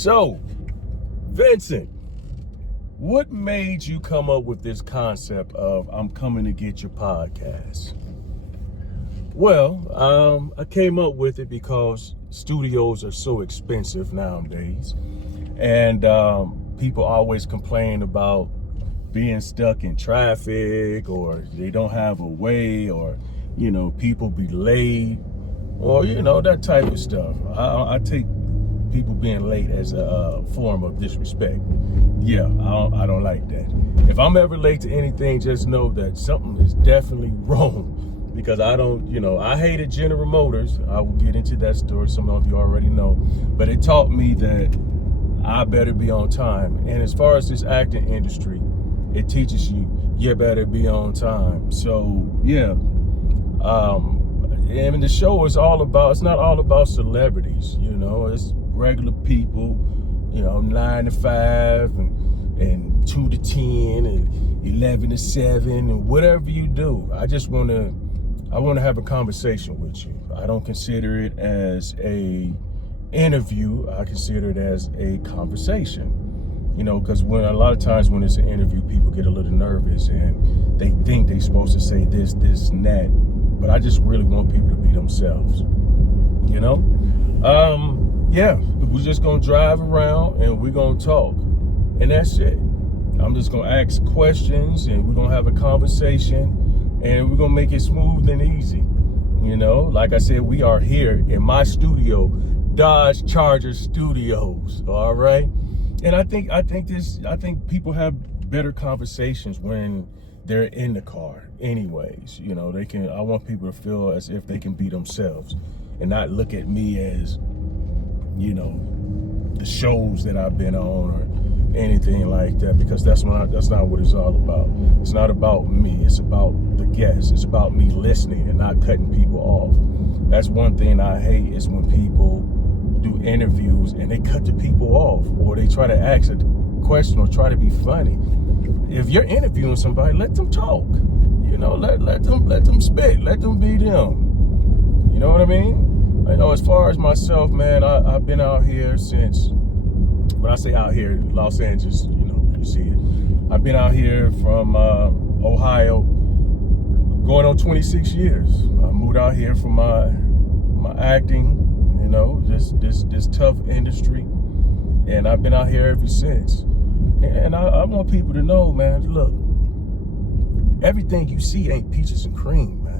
So, Vincent, what made you come up with this concept of I'm coming to get your podcast? Well, I came up with it because studios are so expensive nowadays. And people always complain about being stuck in traffic, or they don't have a way, or, people be late, or, that type of stuff. I take people being late as a form of disrespect. Yeah, I don't like that. If I'm ever late to anything, just know that something is definitely wrong, because I hated General Motors. I will get into that story. Some of you already know, but it taught me that I better be on time. And as far as this acting industry, it teaches you better be on time. So yeah, and the show is it's not all about celebrities, it's regular people, 9 to 5 and 2 to 10 and 11 to 7 and whatever you do. I want to have a conversation with you. I don't consider it as a interview. I consider it as a conversation, because when a lot of times when it's an interview, people get a little nervous and they think they're supposed to say this and that. But I just really want people to be themselves, yeah, we're just gonna drive around and we're gonna talk, and that's it. I'm just gonna ask questions and we're gonna have a conversation and we're gonna make it smooth and easy. Like I said, we are here in my studio, Dodge Charger Studios. All right. And I think people have better conversations when they're in the car anyways. I want people to feel as if they can be themselves and not look at me as, the shows that I've been on or anything like that, because that's not what it's all about. It's not about me. It's about the guests. It's about me listening and not cutting people off. That's one thing I hate, is when people do interviews and they cut the people off, or they try to ask a question or try to be funny. If you're interviewing somebody, let them talk. Let them spit. Let them be them. You know what I mean? As far as myself, man, I've been out here since, when I say out here, Los Angeles, you see it. I've been out here from Ohio, going on 26 years. I moved out here for my acting, this tough industry, and I've been out here ever since. And I want people to know, man, look, everything you see ain't peaches and cream, man.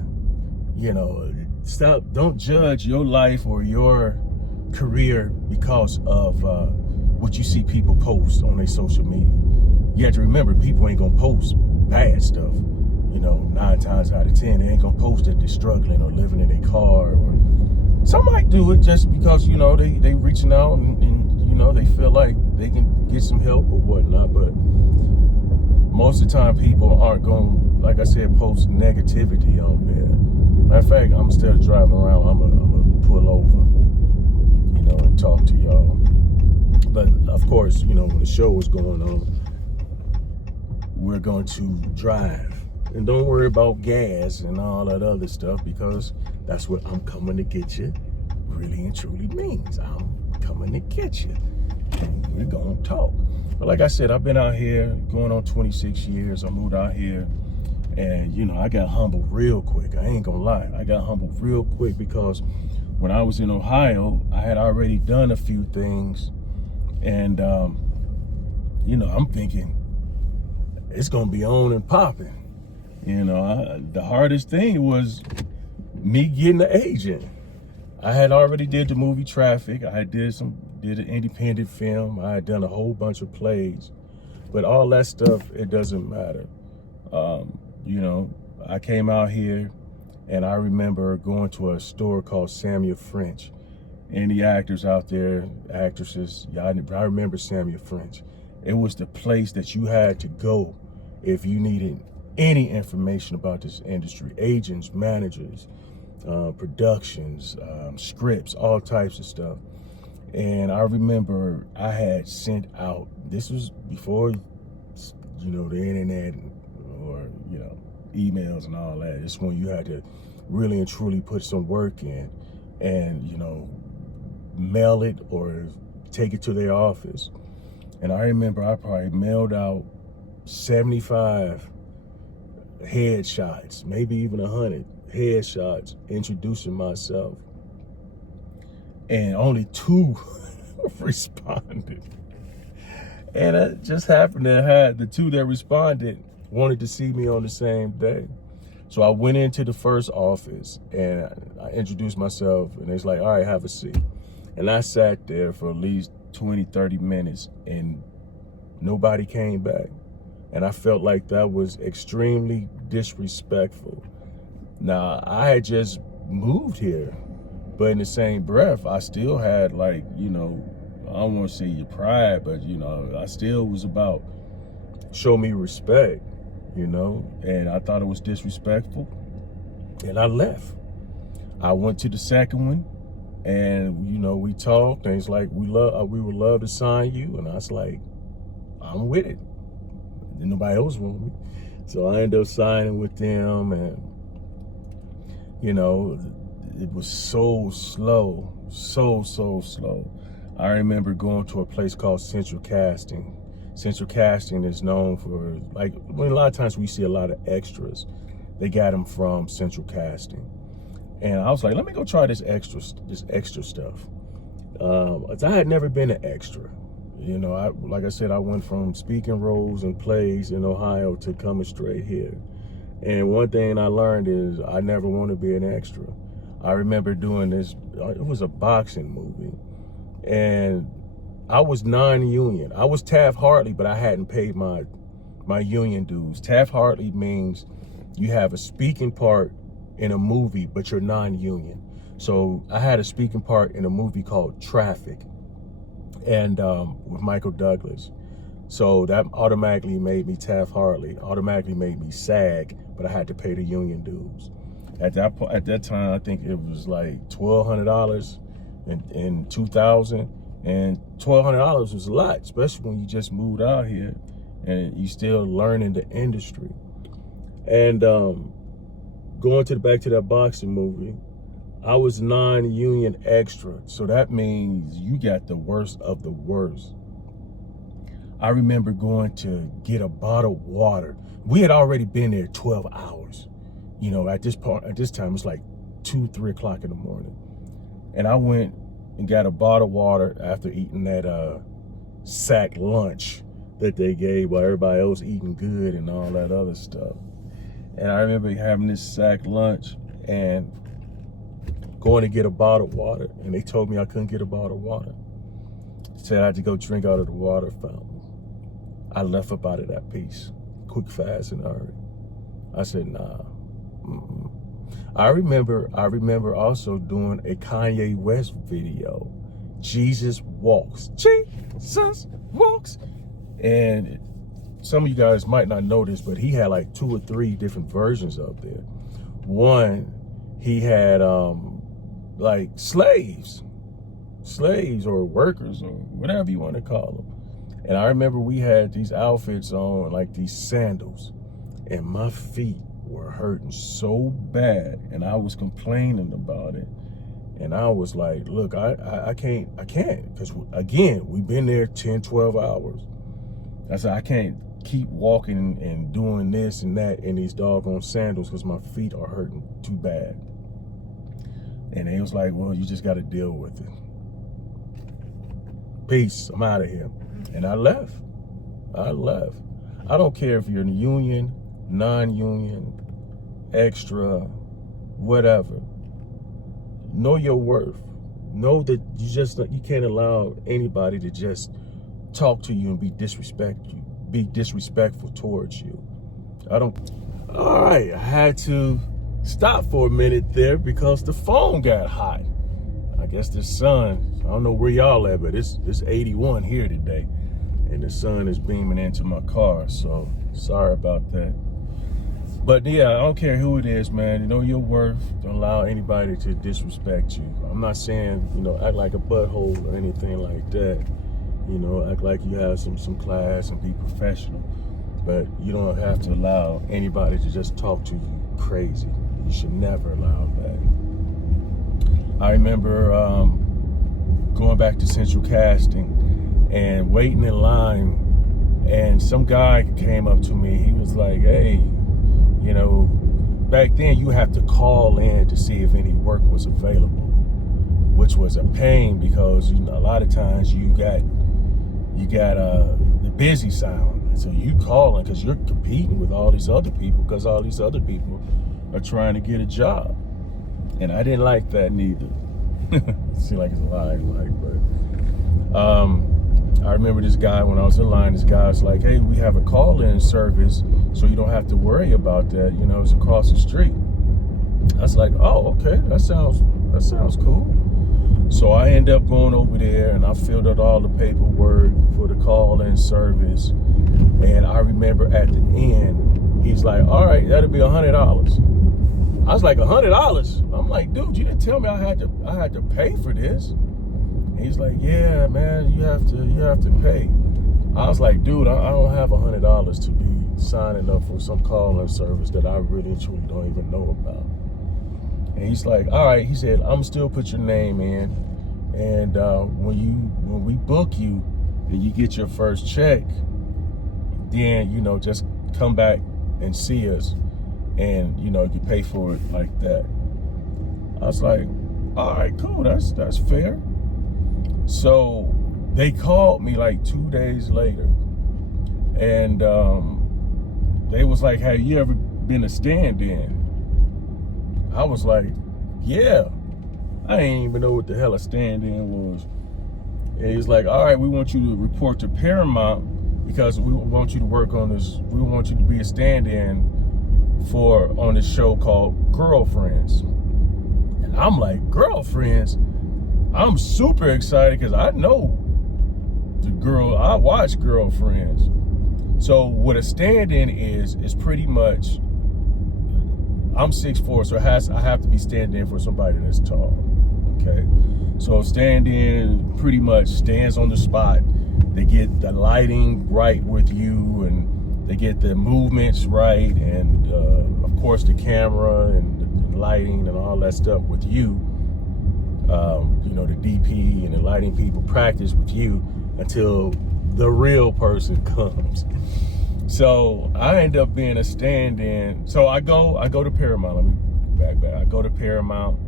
Don't judge your life or your career because of what you see people post on their social media. You have to remember, people ain't gonna post bad stuff. 9 times out of 10, they ain't gonna post that they're struggling or living in their car, or some might do it just because, they reaching out and they feel like they can get some help or whatnot. But most of the time, people aren't gonna, like I said, post negativity on there. Matter of fact, instead of driving around, I'm gonna pull over, and talk to y'all. But of course, when the show is going on, we're going to drive. And don't worry about gas and all that other stuff, because that's what I'm coming to get you really and truly means. I'm coming to get you. And we're going to talk. But like I said, I've been out here going on 26 years. I moved out here and, I got humbled real quick. I ain't going to lie. I got humbled real quick because when I was in Ohio, I had already done a few things. And, I'm thinking it's going to be on and popping. The hardest thing was me getting an agent. I had already did the movie Traffic. I did an independent film. I had done a whole bunch of plays, but all that stuff, it doesn't matter. I came out here and I remember going to a store called Samuel French. Any actors out there, actresses, I remember Samuel French. It was the place that you had to go if you needed any information about this industry. Agents, managers, productions, scripts, all types of stuff. And I remember I had sent out, this was before, the internet or, emails and all that. It's when you had to really and truly put some work in and, mail it or take it to their office. And I remember I probably mailed out 75 headshots, maybe even 100 headshots, introducing myself. And only 2 responded. And it just happened to have the 2 that responded wanted to see me on the same day. So I went into the first office and I introduced myself, and it's like, all right, have a seat. And I sat there for at least 20, 30 minutes and nobody came back. And I felt like that was extremely disrespectful. Now, I had just moved here, but in the same breath, I still had, like, you know, I don't want to say your pride, but, you know, I still was about show me respect, you know, and I thought it was disrespectful, and I left. I went to the second one, and, you know, we talked, and it's like, we would love to sign you, and I was like, I'm with it. And nobody else wanted me. So I ended up signing with them, and, you know, it was so slow, so slow. I remember going to a place called Central Casting. Central Casting is known for, like, when a lot of times we see a lot of extras, they got them from Central Casting. And I was like, let me go try this extra stuff. I had never been an extra. You know, like I said, I went from speaking roles and plays in Ohio to coming straight here. And one thing I learned is I never want to be an extra. I remember doing this, it was a boxing movie. And I was non-union. I was Taft-Hartley, but I hadn't paid my union dues. Taft-Hartley means you have a speaking part in a movie, but you're non-union. So I had a speaking part in a movie called Traffic, and with Michael Douglas. So that automatically made me Taft-Hartley, automatically made me SAG, but I had to pay the union dues. At that time, I think it was like $1,200 in 2000, and $1,200 was a lot, especially when you just moved out here and you still learning the industry. And going back to that boxing movie, I was non-union extra, so that means you got the worst of the worst. I remember going to get a bottle of water. We had already been there 12 hours. You know, at this time, it's like 2, 3 o'clock in the morning. And I went and got a bottle of water after eating that sack lunch that they gave while everybody else eating good and all that other stuff. And I remember having this sack lunch and going to get a bottle of water, and they told me I couldn't get a bottle of water. They said I had to go drink out of the water fountain. I left up out of that piece, quick, fast, and hurry. I said, nah. I remember also doing a Kanye West video, Jesus Walks. Jesus Walks. And some of you guys might not know this, but he had like 2 or 3 different versions up there. One, he had like slaves or workers or whatever you want to call them. And I remember we had these outfits on, like these sandals, and my feet were hurting so bad, and I was complaining about it. And I was like, look, I can't, because again, we've been there 10, 12 hours. I said, I can't keep walking and doing this and that in these doggone sandals because my feet are hurting too bad. And he was like, well, you just got to deal with it. Peace, I'm out of here. And I left. I don't care if you're in the union, non-union, extra, whatever. Know your worth. Know that you can't allow anybody to just talk to you and be disrespectful towards you. All right, I had to stop for a minute there because the phone got hot. I guess the sun, I don't know where y'all at, but it's 81 here today, and the sun is beaming into my car, so sorry about that. But yeah, I don't care who it is, man. You know your worth. Don't allow anybody to disrespect you. I'm not saying, act like a butthole or anything like that. Act like you have some class and be professional. But you don't have to allow anybody to just talk to you crazy. You should never allow that. I remember going back to Central Casting and waiting in line, and some guy came up to me. He was like, hey, you know, back then you have to call in to see if any work was available, which was a pain because, you know, a lot of times you got the busy sound. So you calling because you're competing with all these other people, because all these other people are trying to get a job. And I didn't like that neither. Seems like it's a lie, but I remember this guy, when I was in line, this guy was like, hey, we have a call-in service, so you don't have to worry about that. You know, it's across the street. I was like, oh, okay, that sounds cool. So I end up going over there, and I filled out all the paperwork for the call-in service. And I remember at the end, he's like, all right, that'll be $100. I was like, $100? I'm like, dude, you didn't tell me I had to pay for this. And he's like, yeah, man, you have to pay. I was like, dude, I don't have $100 to be signing up for some call-in service that I really and truly don't even know about. And he's like, all right, he said, I'm still put your name in, and when we book you and you get your first check, then, you know, just come back and see us, and, you know, you pay for it like that. I was like, all right, cool, that's fair. So they called me like 2 days later, and they was like, have you ever been a stand-in? I was like, yeah. I didn't even know what the hell a stand-in was. And he's like, all right, we want you to report to Paramount because we want you to work on this. We want you to be a stand-in on this show called Girlfriends. And I'm like, Girlfriends? I'm super excited because I know I watch Girlfriends. So what a stand-in is pretty much, I'm 6'4", so I have to be standing in for somebody that's tall, okay? So stand-in pretty much stands on the spot. They get the lighting right with you, and they get the movements right, and of course the camera and the lighting and all that stuff with you. You know, the DP and the lighting people practice with you until the real person comes. So I end up being a stand-in. So I go to Paramount. Let me back. I go to Paramount,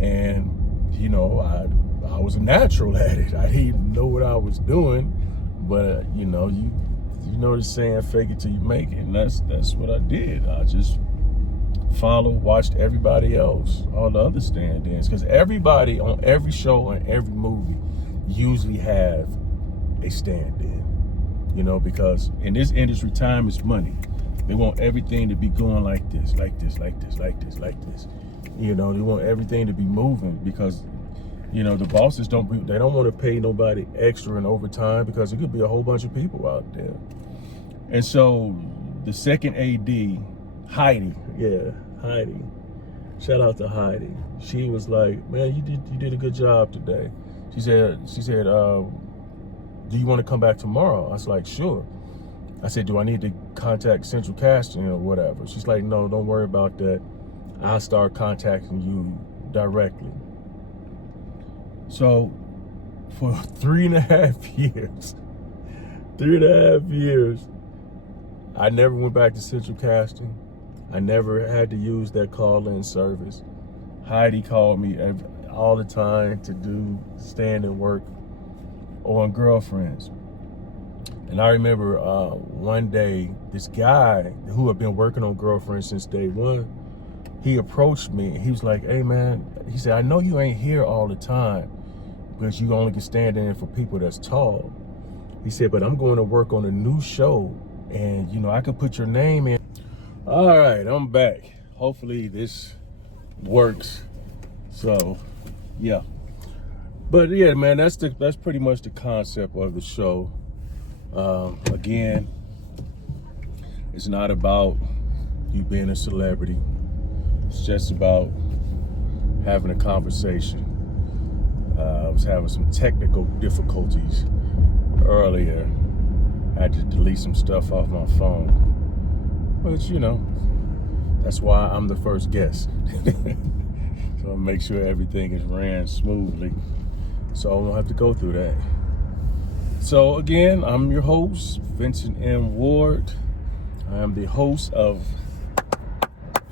and you know, I was a natural at it. I didn't know what I was doing, but you know the saying, "Fake it till you make it," and that's what I did. I just watched everybody else, all the other stand-ins, because everybody on every show and every movie usually have a stand-in. You know, because in this industry, time is money. They want everything to be going like this, like this, like this, like this, like this. You know, they want everything to be moving because, you know, the bosses don't want to pay nobody extra and overtime because it could be a whole bunch of people out there. And so the second AD, Heidi, shout out to Heidi. She was like, man, you did a good job today. She said, do you want to come back tomorrow? I was like, sure. I said, do I need to contact Central Casting or whatever? She's like, no, don't worry about that. I'll start contacting you directly. So for 3.5 years, I never went back to Central Casting. I never had to use that call-in service. Heidi called me all the time to do stand-in work on Girlfriends. And I remember one day, this guy who had been working on Girlfriends since day one, he approached me. He was like, hey man, he said, I know you ain't here all the time because you only can stand in for people that's tall. He said, but I'm going to work on a new show, and you know, I can put your name in. All right, I'm back. Hopefully this works. So yeah. But yeah, man, that's pretty much the concept of the show. Again, it's not about you being a celebrity. It's just about having a conversation. I was having some technical difficulties earlier. I had to delete some stuff off my phone. But you know, that's why I'm the first guest. So make sure everything is ran smoothly, so I won't have to go through that. So again, I'm your host, Vincent M Ward. I am the host of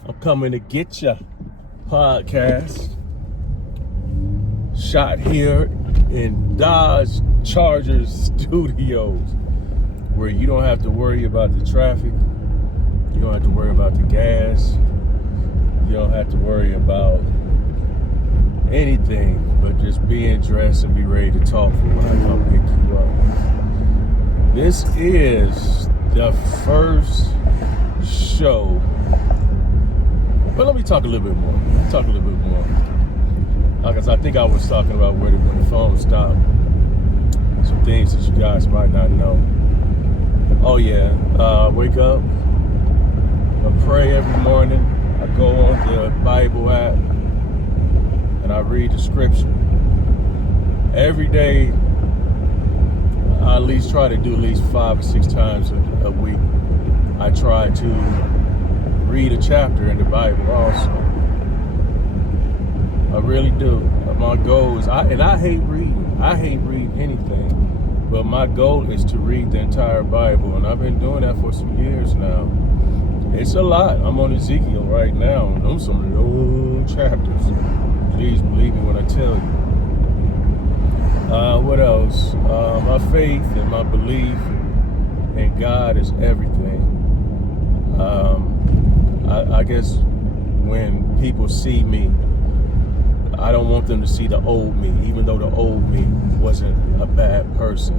I'm Coming to Getcha Podcast, shot here in Dodge Chargers Studios, where you don't have to worry about the traffic, you don't have to worry about the gas, you don't have to worry about anything but just being dressed and be ready to talk for when I come pick you up. This is the first show. Well, let me talk a little bit more. Because I think I was talking about when the phone stopped. Some things that you guys might not know. Oh yeah, wake up, I pray every morning. I go on the Bible app and I read the scripture. Every day, I at least try to do at least 5 or 6 times a week. I try to read a chapter in the Bible also. I really do. My goal is, I hate reading. I hate reading anything. But my goal is to read the entire Bible. And I've been doing that for some years now. It's a lot. I'm on Ezekiel right now. And those some long chapters. Please believe me when I tell you. What else? My faith and my belief in God is everything. I guess when people see me, I don't want them to see the old me, even though the old me wasn't a bad person.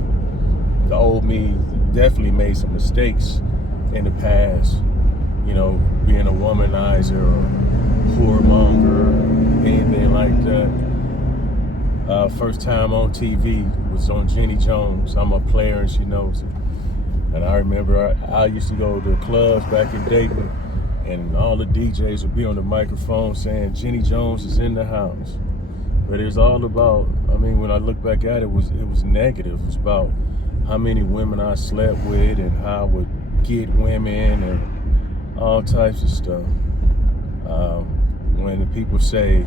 The old me definitely made some mistakes in the past, you know, being a womanizer or whoremonger or anything like that. First time on TV was on Jenny Jones. I'm a player and she knows it. And I remember I used to go to clubs back in Dayton, and all the DJs would be on the microphone saying Jenny Jones is in the house. But it's all about, I mean, when I look back at it, it was negative. It was about how many women I slept with and how I would get women and all types of stuff. When the people say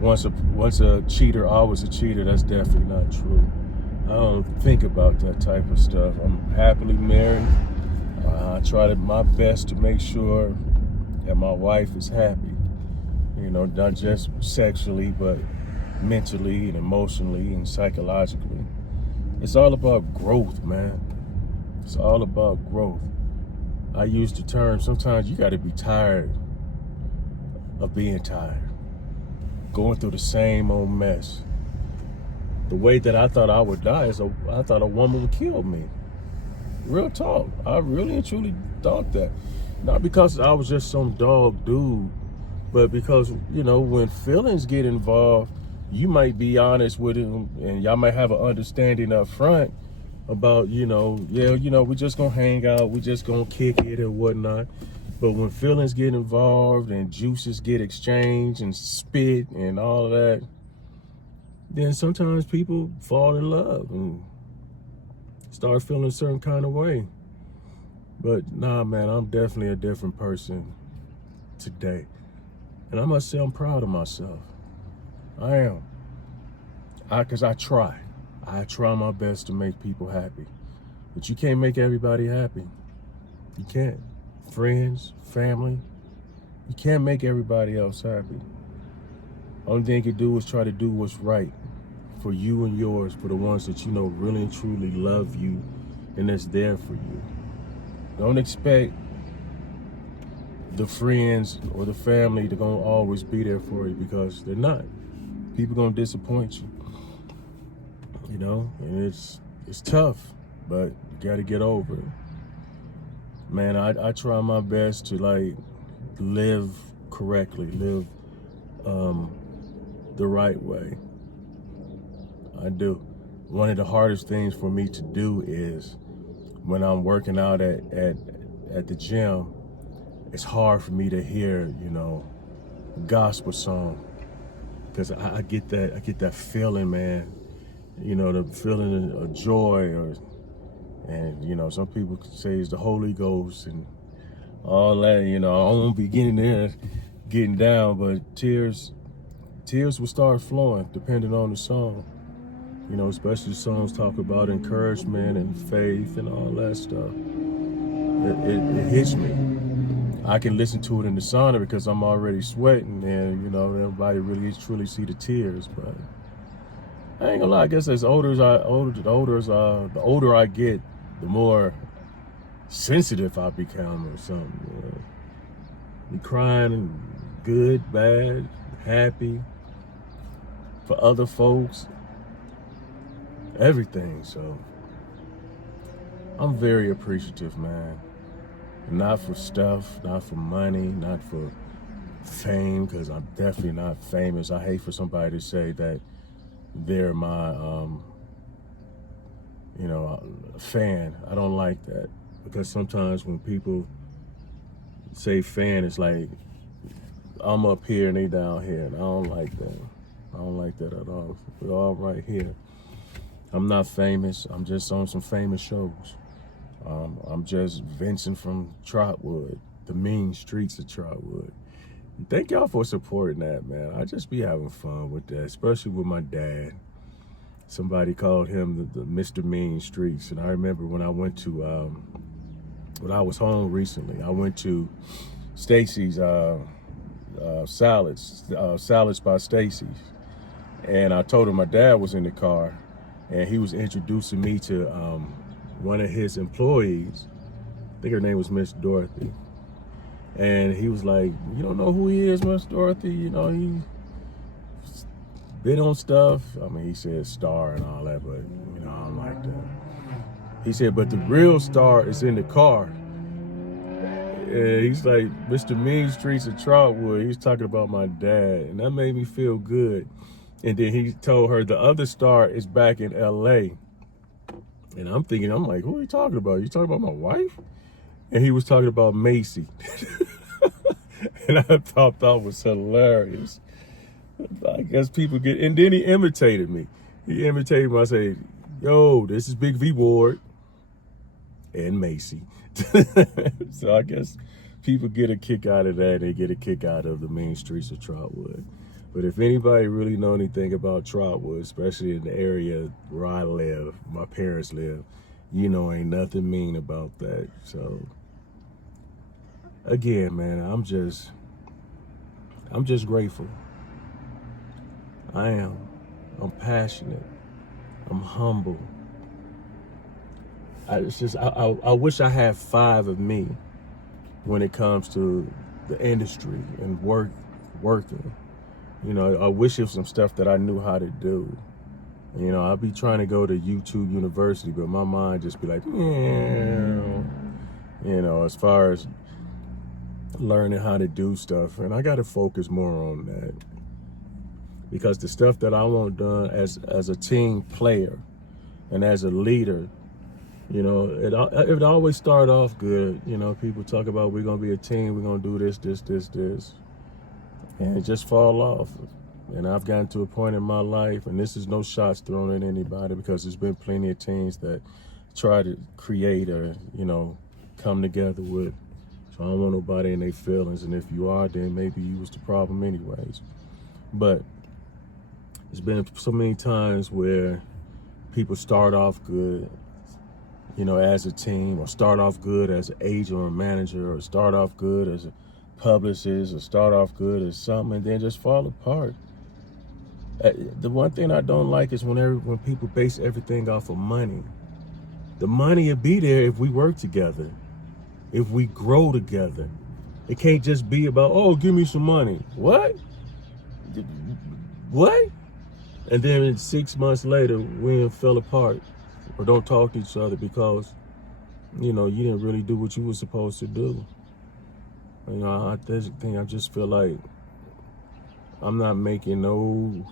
once a cheater, always a cheater, that's definitely not true. I don't think about that type of stuff. I'm happily married. I try my best to make sure that my wife is happy. You know, not just sexually, but mentally and emotionally and psychologically. It's all about growth, man. It's all about growth. I use the term, sometimes you got to be tired of being tired. Going through the same old mess. The way that I thought I would die is I thought a woman would kill me. Real talk. I really and truly thought that. Not because I was just some dog dude, but because, you know, when feelings get involved, you might be honest with him and y'all might have an understanding up front about, you know, we're just gonna hang out, we're just gonna kick it and whatnot. But when feelings get involved and juices get exchanged and spit and all of that, then sometimes people fall in love and start feeling a certain kind of way. But nah, man, I'm definitely a different person today. And I must say I'm proud of myself. I am. Because I try. I try my best to make people happy. But you can't make everybody happy. You can't. Friends, family, you can't make everybody else happy. Only thing you can do is try to do what's right for you and yours, for the ones that you know really and truly love you and that's there for you. Don't expect the friends or the family to gonna always be there for you, because they're not. People gonna disappoint you. You know, and it's tough, but you gotta get over it. Man, I try my best to like live correctly, live the right way. I do. One of the hardest things for me to do is when I'm working out at the gym, it's hard for me to hear, you know, a gospel song, because I get that feeling, man. You know, the feeling of joy, and you know, some people could say it's the Holy Ghost and all that. You know, I won't be getting there, getting down, but tears tears will start flowing depending on the song. You know, especially songs talk about encouragement and faith and all that stuff. It hits me. I can listen to it in the sauna because I'm already sweating, and you know, everybody really truly see the tears. But I ain't gonna lie. I guess the older I get, the more sensitive I become, or something. You know? Be crying, good, bad, happy, for other folks, everything. So I'm very appreciative, man. Not for stuff, not for money, not for fame, because I'm definitely not famous. I hate for somebody to say that they're my, fan. I don't like that, because sometimes when people say fan, it's like I'm up here and they down here, and I don't like that. I don't like that at all. We're all right here. I'm not famous. I'm just on some famous shows. I'm just Vincent from Trotwood, the mean streets of Trotwood. Thank y'all for supporting that, man. I just be having fun with that, especially with my dad. Somebody called him the Mr. Mean Streets. And I remember when I went to, when I was home recently, I went to Stacy's Salads by Stacy's. And I told him my dad was in the car, and he was introducing me to one of his employees. I think her name was Miss Dorothy. And he was like, "You don't know who he is, Miss Dorothy? You know, he been on stuff." I mean, he said star and all that, but, you know, I don't like that. He said, "But the real star is in the car." And he's like, Mr. Mean Streets of Trotwood. He's talking about my dad. And that made me feel good. And then he told her the other star is back in LA. And I'm thinking, I'm like, who are you talking about? You talking about my wife? And he was talking about Macy. And I thought that was hilarious. I guess people get, and then he imitated me. He imitated me. I say, "Yo, this is Big V Ward and Macy." So I guess people get a kick out of that. They get a kick out of the mean streets of Trotwood. But if anybody really know anything about Trotwood, especially in the area where I live, my parents live, you know, ain't nothing mean about that. So again, man, I'm just grateful. I am. I'm passionate. I'm humble. I wish I had 5 of me when it comes to the industry and working. You know, I wish it was some stuff that I knew how to do. You know, I'd be trying to go to YouTube University, but my mind just be like, you know, as far as learning how to do stuff. And I got to focus more on that, because the stuff that I want done as a team player and as a leader, you know, it always start off good. You know, people talk about we're going to be a team, we're going to do this. And it just fall off. And I've gotten to a point in my life, and this is no shots thrown at anybody, because there's been plenty of teams that try to create or, you know, come together with. So I don't want nobody in their feelings. And if you are, then maybe you was the problem anyways. But there's been so many times where people start off good, you know, as a team, or start off good as an agent or a manager, or start off good as a publicist, or start off good as something, and then just fall apart. The one thing I don't like is when people base everything off of money. The money will be there if we work together, if we grow together. It can't just be about, oh, give me some money. What? And then 6 months later, we fell apart or don't talk to each other because, you know, you didn't really do what you were supposed to do. You know, I just feel like I'm not making no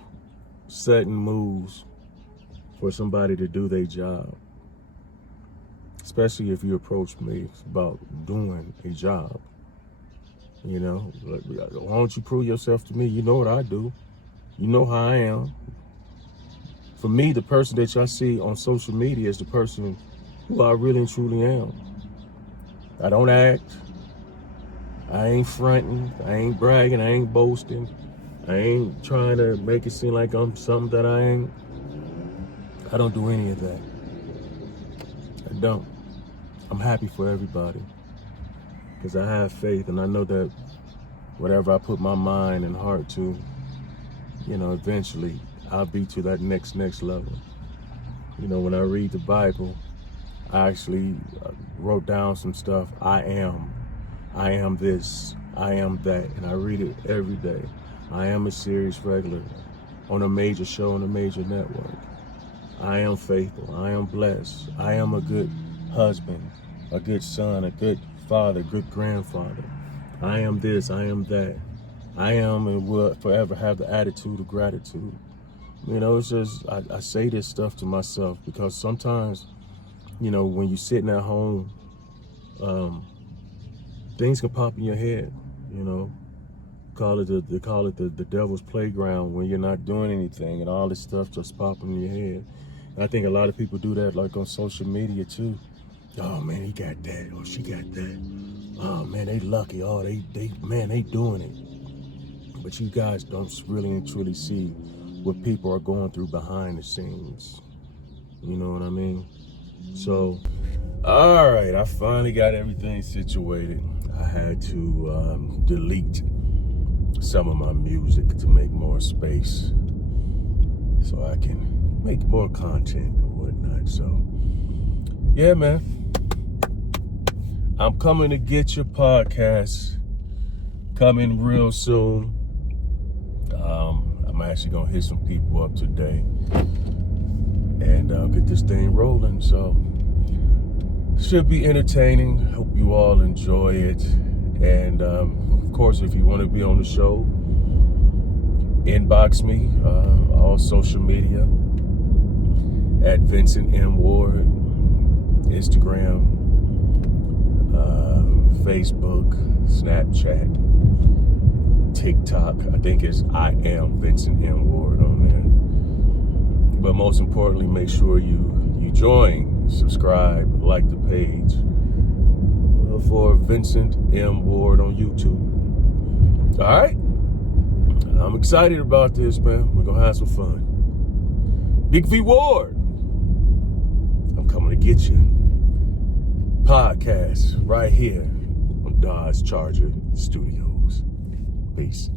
sudden moves for somebody to do their job. Especially if you approach me about doing a job. You know, why don't you prove yourself to me? You know what I do. You know how I am. For me, the person that y'all see on social media is the person who I really and truly am. I don't act. I ain't fronting, I ain't bragging, I ain't boasting. I ain't trying to make it seem like I'm something that I ain't. I don't do any of that. I don't. I'm happy for everybody because I have faith, and I know that whatever I put my mind and heart to, eventually I'll be to that next level. When I read the Bible, I actually wrote down some stuff. I am this, I am that, and I read it every day. I am a series regular on a major show on a major network. I am faithful, I am blessed, I am a good husband, a good son, a good father, good grandfather. I am this, I am that. I am and will forever have the attitude of gratitude. It's just, I say this stuff to myself because sometimes, when you're sitting at home, things can pop in your head, They call it the devil's playground when you're not doing anything and all this stuff just popping in your head. And I think a lot of people do that like on social media too. Oh man, he got that, or she got that. Oh man, they lucky. Oh, they doing it. But you guys don't really and truly see what people are going through behind the scenes. You know what I mean? So, all right, I finally got everything situated. I had to delete some of my music to make more space so I can make more content or whatnot. So, yeah, man. I'm coming to Getcha Podcast. Coming real soon. I'm actually going to hit some people up today and get this thing rolling. So, should be entertaining. Hope you all enjoy it. And of course, if you want to be on the show, inbox me, all social media at Vincent M Ward, Instagram, Facebook, Snapchat, TikTok. I think it's I am Vincent M Ward on there. But most importantly, make sure you join, subscribe, like the page for Vincent M Ward on YouTube. All right? I'm excited about this, man. We're going to have some fun. Big V Ward. I'm coming to get you. Podcast right here on Dodge Charger Studios. Peace.